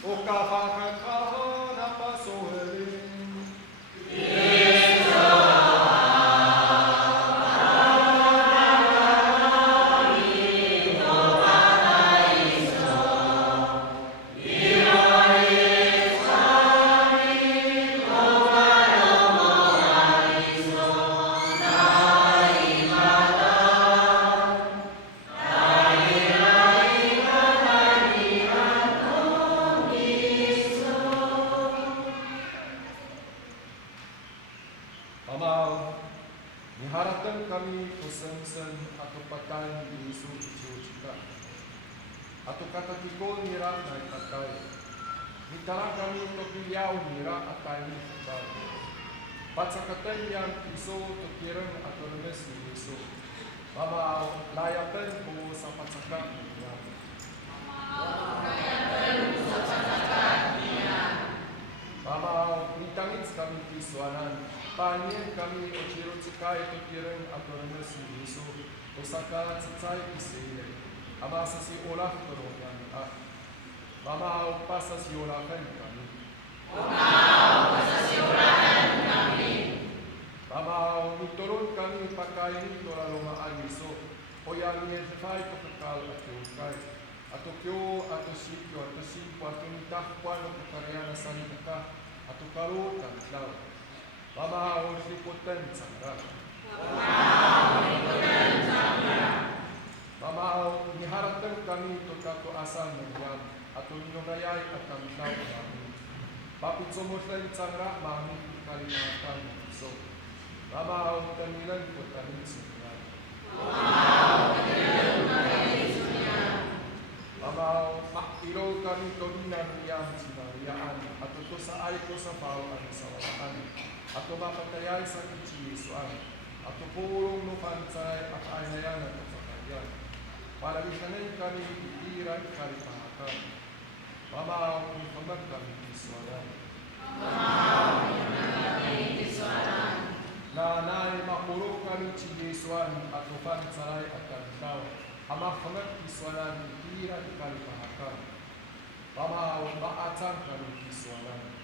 O ka whakakahana pasoere. Amaw, niharatan kami kusensen atau patan di isu cita. Atau kata tikol nira na itatay. Nitara kami untuk biliaw nira atay ni itatay. Patsakatan yang isu tukirang atau nulis ni isu. Amaw, layapan po sa patsakat niya. Amaw, nitangits kami isuanan. Panien kami o chiro tsikay tukirang atau nulis ni isu. Osaka tsitsay kisile. Ama sa si Olaf turungan at mamaw pa sa si Olafan kami. Mamaw iturun kami pagkain ito na lumaan iso. O yang niyefay kakakal at yukay. Ato kyo, ato sikyo, ato simpo, ato nitakwan o kakarya na sanitaka. Ato karutan law. Mamaw liputan sangra. Mamaw, niharatan kami ito kato asal ng yam at uningayay at kami tao kami. Papit sumuslay sangra, mami kalimatan ng iso. Mamaw, tanilan ko tanin siya. Mamaw, makilo kami tulinan niyang sinariyaan at ito sa ay ko sa bawang sa walaan. At mapatayay sa ichisuan. At purong nukansay at ayayan at kapakagyan. Palagisanin kami iiran kalipahakan. Mamaw kamag kami iswanan. Nanay mapuro kami chiyeswan at upan saray at kantaw. Ama kamag iswanan iiran kalipahakan. Mamaw maatan kami iswanan.